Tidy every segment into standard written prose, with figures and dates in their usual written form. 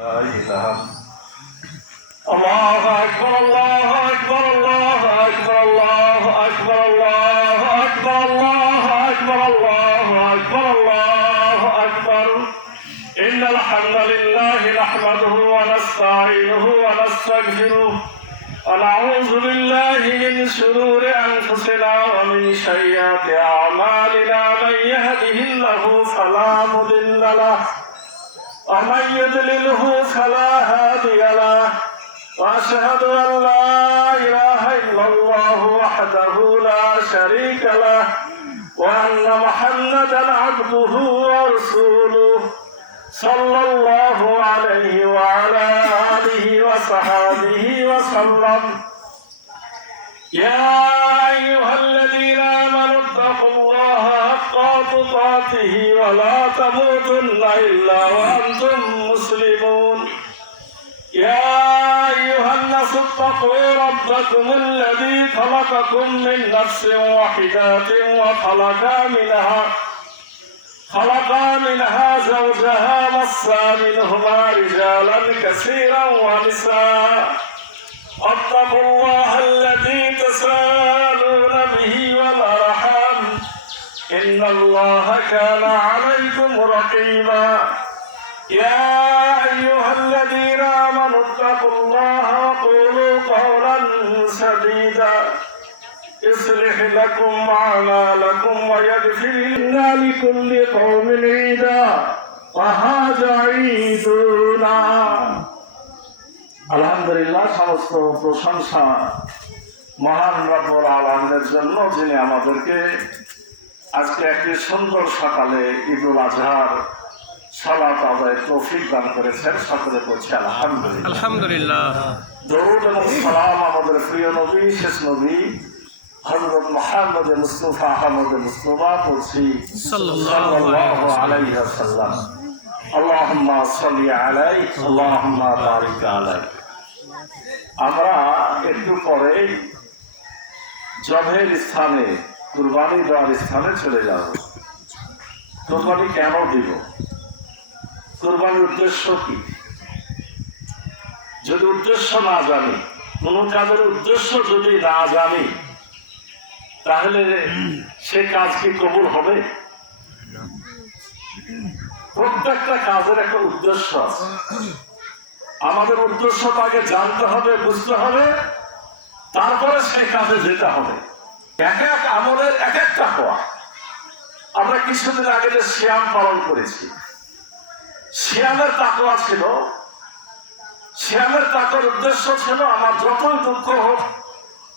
لا إله. الله أكبر الله أكبر الله أكبر الله أكبر الله أكبر الله أكبر الله أكبر الله أكبر. إن الحمد لله نحمده ونستعينه ونستغفره ونعوذ بالله من شرور أنفسنا ومن سيئات أعمالنا. من يهده الله فلا مضل له ومن يضلله فلا هادي له. وأشهد أن لا إله إلا الله وحده لا شريك له وأن محمدا عبده ورسوله صلى الله عليه وعلى آله وصحبه وسلم. يا أيها الذين آمنوا اتقوا الله حق تقاته ولا تموتن إلا وأنتم مسلمون. يا أيها الناس اتقوا ربكم الذي خلقكم من نفس واحدة خلق منها زوجها وبث منهما رجالا كثيرا ونساء. اتقوا الله الذي تساءلون به والأرحام إن الله كان عليكم رقيبا. يا أيها الذين آمنوا اتقوا الله وقولوا قولا سديدا يصلح لكم أعمالكم ويغفر لكل قوم عيدا وهذا عيدنا. আলহামদুলিল্লাহ, সমস্ত প্রশংসা মহান রব্বুল আলামিনের জন্য, যিনি আমাদেরকে আজকে একটি সুন্দর সকালে ঈদুল আজহার সালাত আদায়ের তৌফিক দান করেছেন। সকলে বলছি আলহামদুলিল্লাহ। আলহামদুলিল্লাহ। দরুদ এবং সালাম আমাদের প্রিয় নবী, শেষ নবী হযরত মুহাম্মদ মুস্তাফা আহমদ মুস্তাফা বলছি সাল্লাল্লাহু আলাইহি ওয়াসাল্লাম। আল্লাহুম্মা সাল্লি আলাইহি আল্লাহুম্মা বারিক আলাইহি। আমরা একটু পরে জবের স্থানে, কুরবানি দেওয়ার স্থানে চলে যাব। কুরবানি কেন দিব? কুরবানির উদ্দেশ্য কি? যদি উদ্দেশ্য না জানি, কোন কাজের উদ্দেশ্য যদি না জানি, তাহলে সে কাজ কি কবুল হবে? প্রত্যেকটা কাজের একটা উদ্দেশ্য আছে। আমাদের উদ্দেশ্যটাকে জানতে হবে, বুঝতে হবে, তারপরে সেই কাজে যেতে হবে। এক এক আমলের এক একটা হওয়া। আমরা কিছুদিন আগে যে সিয়াম পালন করেছি, সিয়ামের তাকওয়া ছিল। সিয়ামের তাকওয়ার উদ্দেশ্য ছিল আমার যতই দুঃখ হোক,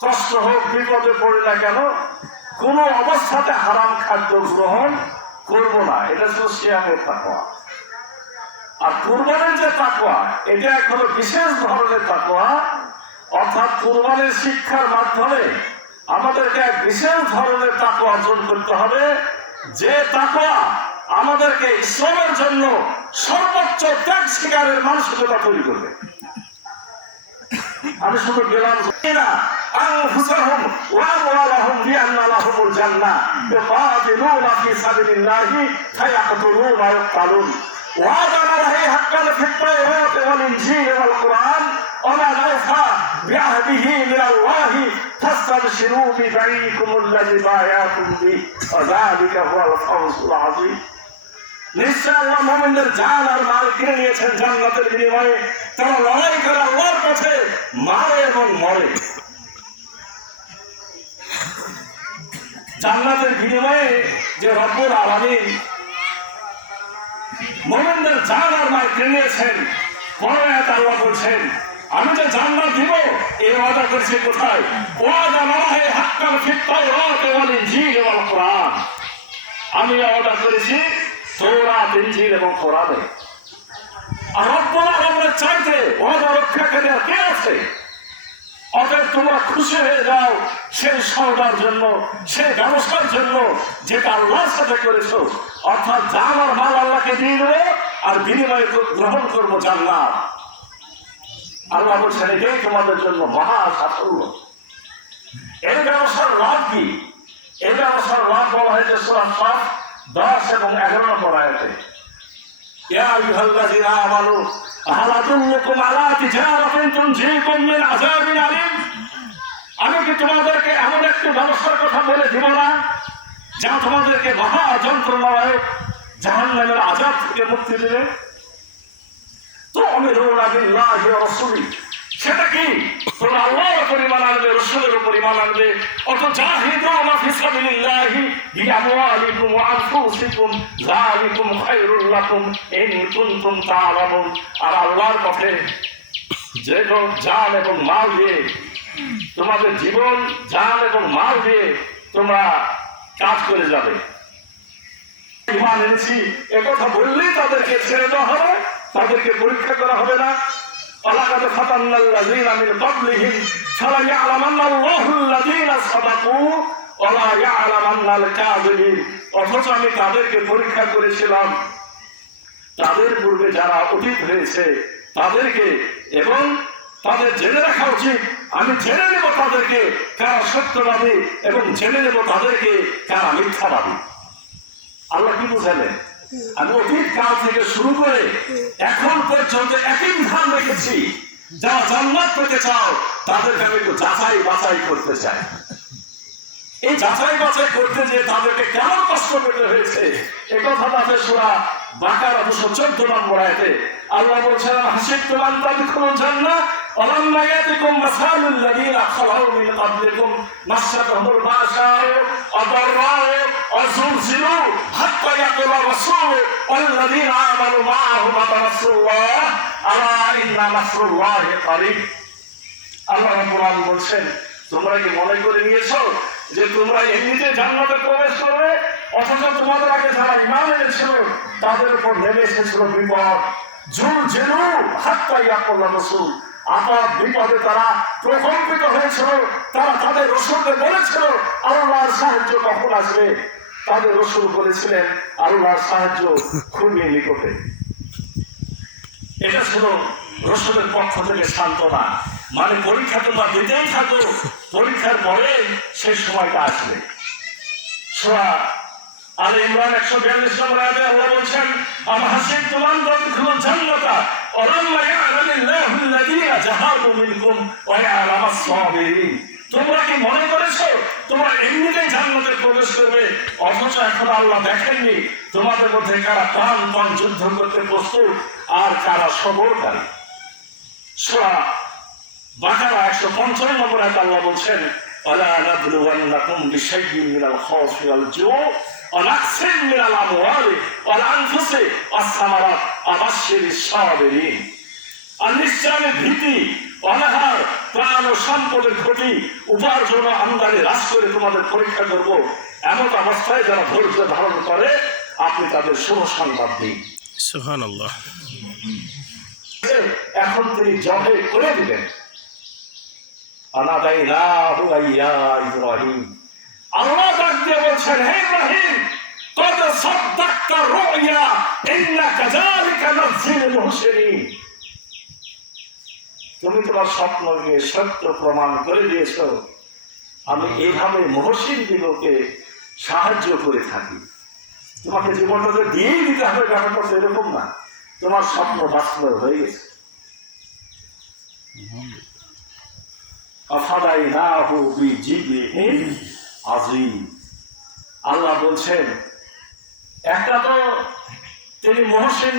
কষ্ট হোক, বিপদে পড়ি না কেন, কোন অবস্থাতে হারাম খাদ্য গ্রহণ করব না। এটা ছিল সিয়ামের তাকওয়া। আর কুরবানির যে তাকওয়া, এটা এখনো বিশেষ ধরনের তাকওয়া। অর্থাৎ কুরবানির শিক্ষার মাধ্যমে আমাদেরকে এক বিশেষ ধরনের তাকওয়া অর্জন করতে হবে, যে তাকওয়া আমাদেরকে ইসলামের জন্য সর্বোচ্চ ত্যাগ শিকারের মানসিকতা তৈরি করবে। আমি শুধু গেলাম না আনফুসাহুম ওয়া আমওয়ালাহুম বিআন্না লাহুমুল জান্নাহ ইউকাতিলুনা ফি সাবিলিল্লাহি ফায়াকতুলুনা ওয়া ইয়াকতুলুন ওয়া'দা আলাইহি হাক্কান ফিত তাওরাতি ওয়াল ইনজিল ওয়াল কুরআন ওয়া মা নাফা বিআহদিহি মিনাল্লাহি ফাস্তাবশিরু বিবাইকুমুল্লাযী বায়াতুম বিহি ওয়া যালিকা হুয়াল ফাওজুল আযীম। নিশ্চয় আল্লাহ মুমিনদের জান আর মাল কিনে নিয়েছেন জান্নাতের বিনিময়ে। তারা লড়াই করে আল্লাহর পথে, মারে এবং মরে। জান্নাতের বিনিময়ে যে রব্বুল আলামিন মুমিনদের জান আর মাল কিনে নিয়েছেন, পরে আল্লাহ বলছেন আমি যে জান্নাত দিব, এই ওয়াদা করেছি কোথায়? ওয়াদা আলাইহি হাক্কান ফিত তাওরাতি ওয়াল ইনজিল ওয়াল কুরআন। আমি ওয়াদা করেছি তাওরাত, ইনজিল এবং কোরআনে। আর রব্বুল আলামিনের চাইতে ওয়াদা রক্ষাকারী আর কে আছে? অতএব তোমরা খুশি হয়ে যাও সেই সওদার জন্য, সেই ব্যবসার জন্য যেটা আল্লাহর সাথে করেছো। অর্থাৎ জান আর মাল আল্লাহকে দিয়ে দেবো, আর বিনিময়ে গ্রহণ করবো জান্নাত। আল্লাহ বলছেন এটাই তোমাদের জন্য মহা সাফল্য। এই ব্যবসার লাভ কি? এই ব্যবসার লাভ বলা হয়েছে সূরা সাফ 10 এবং 11 নম্বর আয়াতে। ইয়া আইয়ুহাল্লাযীনা আমানু হাল আদুল্লুকুম আলা তিজারাতিন তুনজিকুম মিন আযাবিন আলীম, আমি কি তোমাদেরকে এমন একটি ব্যবস্থার কথা বলে দিব না যা তোমাদেরকে মহা যন্ত্রণায় জাহান্নামের আযাব থেকে মুক্তি দেবে? তো আমিরুনা বিল্লাহি ওয়া রাসূলিহি, সেটা কি? তোমরা আল্লাহর উপর ঈমান আনবে, রাসূলের উপর ঈমান আনবে। অত জাহিদুনা ফি সাবিলিল্লাহি বিআমওয়ালিকুম ওয়া আনফুসিকুম যালিকুম খায়রুল লাকুম ইন কুনতুম তা'লামুন। আর আল্লাহর পথে যে জান এবং মাল দিয়ে, তোমাদের জীবন, জান এবং মাল দিয়ে তোমরা কাজ করে যাবে। ঈমান এনেছি একথা বললেই তাদেরকে ছেড়ে দেওয়া হবে, তাদেরকে পরীক্ষা করা হবে না। ওয়ালাকাদ ফাতান্নাল্লাযীনা মিন ক্বাবলিহিম ফালায়া'লামান্নাল্লাহুল্লাযীনা সাদাকু ওয়া লা ইয়া'লামান্নাল কাযিবিন। অথচ আমি তাদেরকে পরীক্ষা করেছিলাম, তাদের পূর্বে যারা অতীত হয়েছে তাদেরকে, এবং তাদের জেনে রাখা উচিত, আমি জেনে নেব তাদেরকে কারা সত্যবাদী এবং জেনে নেব তাদেরকে কারা মিথ্যাবাদী। আল্লাহ কি বুঝালেন? আমি অতীত কাল থেকে শুরু করে এখন পর্যন্ত একই বিধান রেখেছি, যারা জান্নাত পেতে চাও তাদেরকে আমি একটু যাচাই বাছাই করতে চাই। এই যাচাই বাছাই করতে যে তাদেরকে কেমন কষ্ট পেতে হয়েছে এ কথাটা আছে সূরা বাকারা 214 নম্বর আয়াতে। আল্লাহ বলছেন, হাসিবতুম আন তাদখুলুল জান্নাহ ওয়ালাম্মা ইয়াতিকুম মাসালুল লাযীনা খালাউ মিন ক্বাবলিকুম মাসসাতহুমুল বা'সাউ ওয়া দাররাউ ওয়া যুলজিলু হাত্তা ইয়াকুলা রাসূলু ওয়াল্লাযীনা আমানু মা'আহু মাতা নাসরুল্লাহ আলা ইন্না নাসরুল্লাহি কারীব। আল্লাহ রাব্বুল আলামিন বলছেন, তোমরা কি মনে করে নিয়েছো যে তোমরা এমনিতে জান্নাতে প্রবেশ করবে? অথচ তোমাদের আগে যারা ঈমান এনেছিল তাদের উপর নেমে এসেছিল বিপদ। যুলজিলু হাত্তা ইয়াকুলা রাসূল, আপনার বিপদে তারা প্রকম্পিত হয়েছিল। তারা তাদের রাসূলকে বলেছিল আল্লাহর সাহায্য কখন আসবে? তাদের রাসূল বলেছিলেন আল্লাহর সাহায্য খুবই নিকটে। এটা ছিল রাসূলের পক্ষ থেকে সান্ত্বনা, মানে পরীক্ষা তোমরা দিতেই থাকো, পরীক্ষার পরে সেই সময়টা আসবে। সূরা আলে ইমরান 142 নম্বর আয়াতে আল্লাহ বলছেন, আম হাসিবতুম আন তাদখুলুল জান্নাতা ওয়ালাম্মা ইয়া'লামিল্লাহুল্লাযীনা জাহাদু মিনকুম ওয়া ইয়া'লামাস সাবিরিন। তোমরা কি মনে করেছো তোমরা এমনিতেই জান্নাতে প্রবেশ করবে, অথচ এখন আল্লাহ দেখেননি তোমাদের মধ্যে কারা প্রাণপণ যুদ্ধ করতে প্রস্তুত আর কারা সবরকারী। সূরা বাকারা 155 নম্বর আয়াতে আল্লাহ বলছেন, ওয়ালা নাবলুওয়ান্নাকুম বিশাইইন মিনাল খাউফি ওয়াল জু' ওয়া নাকসিন মিনাল আমওয়ালি ওয়াল আনফুসি ওয়াস সামারাত ওয়া বাশশিরিস সাবিরিন। আর নিশ্চয় আমি ভীতি, অনাহার, প্রাণ ও সম্পদের ক্ষতি, উপার্জন ও আমদানি হ্রাস করে তোমাদের পরীক্ষা করব। এমন অবস্থায় যারা ধৈর্য ধারণ করে আপনি তাদের শুভ সংবাদ দিন। সুবহানাল্লাহ। এখন তিনি জবে করে দিবেন। আনাদাইনাহু ইয়া ইব্রাহিম, আল্লাহ ডাক দিয়ে বলছেন, হে ইব্রাহিম, কদ সাদ্দাকতা রুয়া ইন্না কাযালিকা নাযিলুল মুহসিনিন। তুমি তোমার স্বপ্নকে সত্য প্রমাণ করে দিয়েছ, আমি এইভাবে মুহসিন দিগকে সাহায্য করে থাকি। তোমাকে জীবনটাকে দিয়েই দিতে হবে, ব্যাপারটা তো এরকম না, তোমার স্বপ্ন বাস্তব হয়ে গেছে। আফাদাইনাহু বিজিবরিন আযীম। আল্লাহ বলছেন, একটা তো তিনি মুহসিন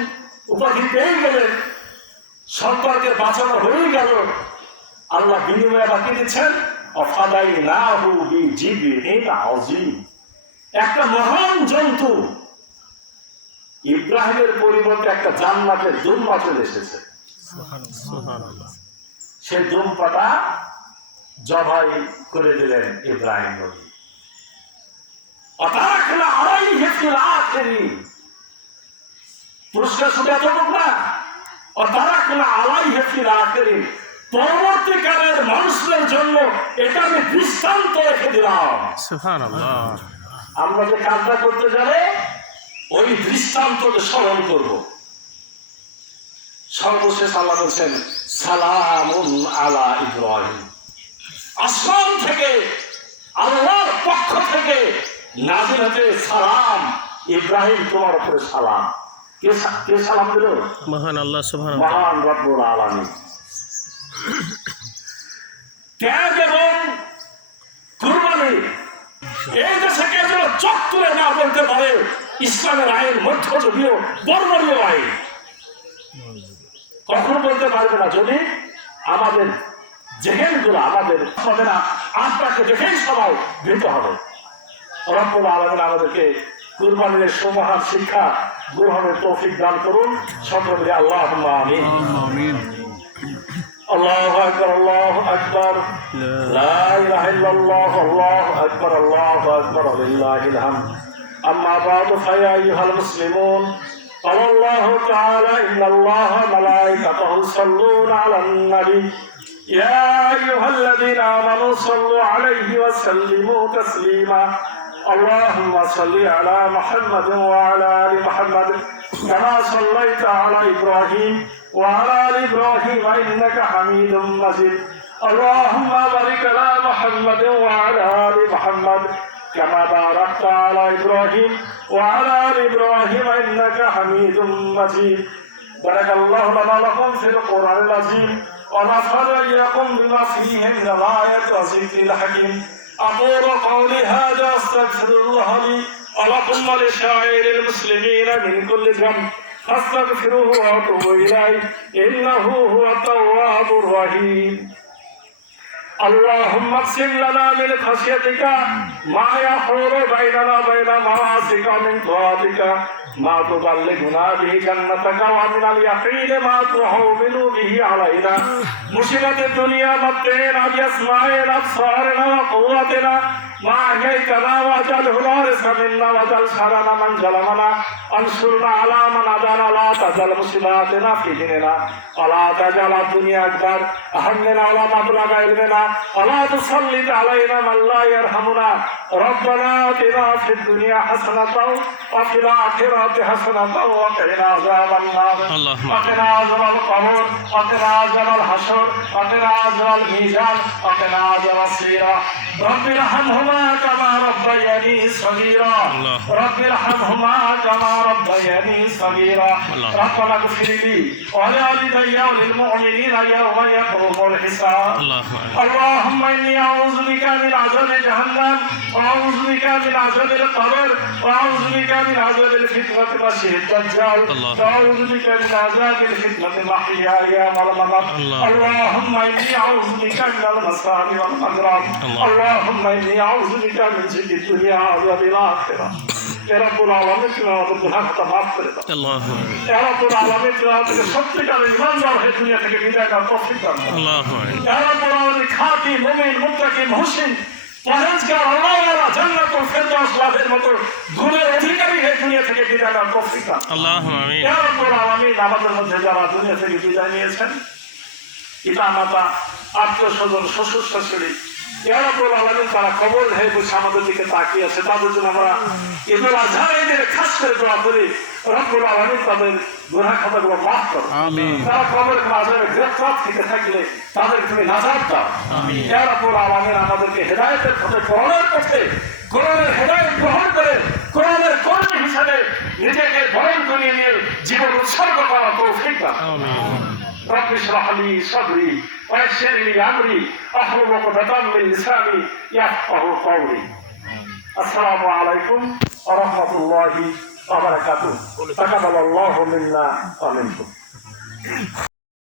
উপাধি পেয়ে গেলেন, সম্পর্কে বাঁচানো হয়ে গেল, আল্লাহ বিনিময়ে বাকি দিচ্ছেন আফাদাইনাহু বিজিবরিন আযীম, একটা মহান জন্তু। ইব্রাহিমের পরিবর্তে একটা জান্নাতের দুম্বা চলে এসেছে। সুবহানাল্লাহ। সেই দুম্বাটা জবাই করে দিলেন ইব্রাহিম নবী। অতারাকনা আলাইহি ফিল আখিরিন, পুরস্কার শুধু এতটুকু না, অতারাকনা আলাইহি ফিল আখিরিন, পরবর্তীকালের মানুষদের জন্য এটা আমি দৃষ্টান্ত রেখে দিলাম। সুবহানাল্লাহ। আমরা যে কাজটা করতে যাবে ওই দৃষ্টান্তকে স্মরণ করব। সর্বশেষ আল্লাহ বলছেন, সালামুন আলা ইব্রাহিম, আসমান থেকে আল্লাহর পক্ষ থেকে নাযিল হতে সালাম, ইব্রাহিম তোমার উপরে সালাম। কে সালাম দিল? মহান আল্লাহ সুবহানাহু ওয়া তাআলা। মহান রব্বুল আলামিন। ত্যাগ এবং কুরবানি এই দেশে কেউ যেন চোখ তুলে না বলতে পারে ইসলামের আইন মধ্যযুগীয় বর্বরীয় আইন কখনো বলতে পারবে না, যদি আমাদের জেহেনগুলো আমাদের হবে না, আত্মাকে দেখেই সবাই ভীত হবে। রব্বুল আলামিন আমাদেরকে কুরবানির সুমহান শিক্ষা গ্রহণের তৌফিক দান করুন। সকলে আল্লাহুম্মা আমিন। আল্লাহু আকবার, আল্লাহু আকবার, লা ইলাহা ইল্লাল্লাহ, আল্লাহু আকবার, আল্লাহু আকবার, লিল্লাহিল হামদ। আম্মা বা'দু ফায়া আইয়ুহাল মুসলিমুন, قال الله تعالى إن الله وملائكته يصلون على النبي يا أيها الذين آمنوا صلوا عليه وسلموا تسليما اللهم صل على محمد وعلى آل محمد كما صليت على إبراهيم وعلى آل إبراهيم إنك حميد مجيد اللهم بارك على محمد وعلى آل محمد كما باركت على إبراهيم وعلى آل إبراهيم إنك حميد مجيد بارك الله لنا ولكم في القرآن العظيم ونفعنا إياكم بما فيه من الآيات والذكر الحكيم أقول قولي هذا أستغفر الله لي ولكم ولسائر المسلمين من كل ذنب فاستغفروه وأتوبوا إليه إنه هو التواب الرحيم اللهم اقسم لنا من خشيتك ما يحول بيننا وبين معاصيك ومن طاعتك ما تبلغنا به جنتك ومن اليقين ما تهون به علينا مصيبة الدنيا متعنا بأسماعنا أبصارنا وقوتنا ما أحييتنا واجعله الوارث منا واجعل ثأرنا من ظلمنا انصرنا على من عادانا لا تجعل مصيبتنا في ديننا ولا تجعل الدنيا أكبر همنا ولا مبلغ علمنا ولا تسلط علينا من لا يرحمنا ربنا آتنا في الدنيا حسنة وفي الآخرة حسنة وقنا عذاب النار وقنا عذاب القبر وقنا عذاب الحشر وقنا عذاب الميزان وقنا عذاب الصراط رب ارحمهما كما ربياني صغيرا رب ارحمهما كما ربياني صغيرا ربنا اغفر لي ولوالدي وللمؤمنين يوم يقوم الحساب اللهم إني أعوذ بك من عذاب جهنم وأعوذ بك من عذاب القبر وأعوذ بك من عذاب الفتنة المسيح الدجال وأعوذ بك من عذاب الفتنة المحيا والممات اللهم إني أعوذ بك من المصائب والأمراض اللهم إني أعوذ بك من سوء الدنيا وعذاب الآخرة يا رب العالمين তুমি আমাদের গুনাহটা মাফ করে দাও আল্লাহু আমিন। ইয়া রাব্বুল আলামিন তুমি আমাদেরকে সত্যিকারের ঈমানদার হয়ে দুনিয়া থেকে বিদায় করার তৌফিক দান করো আল্লাহু আমিন। ইয়া রাব্বুল আলামিন খাঁটি মুমিন মুত্তাকি মুহসিন পরহেজগার আল্লাহওয়ালা জান্নাতুল ফেরদাউস লাভের মতো গুণের অধিকারী হয়ে দুনিয়া থেকে বিদায় নেওয়ার তৌফিক দান করো আল্লাহু আমিন। ইয়া রাব্বুল আলামিন আমাদের মধ্যে যারা দুনিয়া থেকে বিদায় নিয়েছেন পিতা মাতা আত্মীয় স্বজন শ্বশুর শাশুড়ি ইয়া রাব্বুল আলামিন তারা কবর হয়ে বসে আমাদের দিকে তাকিয়ে আছে তাদের জন্য আমরা ঈদুল আজহা ঈদের খাস করে দোয়া করি রব্বুল আলামিন তাদের গুনাহ খাতাগুলো মাফ করো আমিন তারা কবর আযাবের গ্রেফতার থেকে থাকলে তাদের তুমি নাজাত দাও আমিন ইয়া রাব্বুল আলামিন আমাদেরকে হেদায়েতের পথে কোরআনের পথে কোরআনের হেদায়েত গ্রহণ করে কোরআনের কর্মী হিসেবে নিজেকে বরণ করিয়ে নিয়ে জীবন উৎসর্গ করার তৌফিক দাও আমিন رب اشرح لي صدري ويسر لي امري واحلل عقدة من لساني يفقهوا قولي السلام عليكم ورحمة الله وبركاته تقبل الله منا ومنكم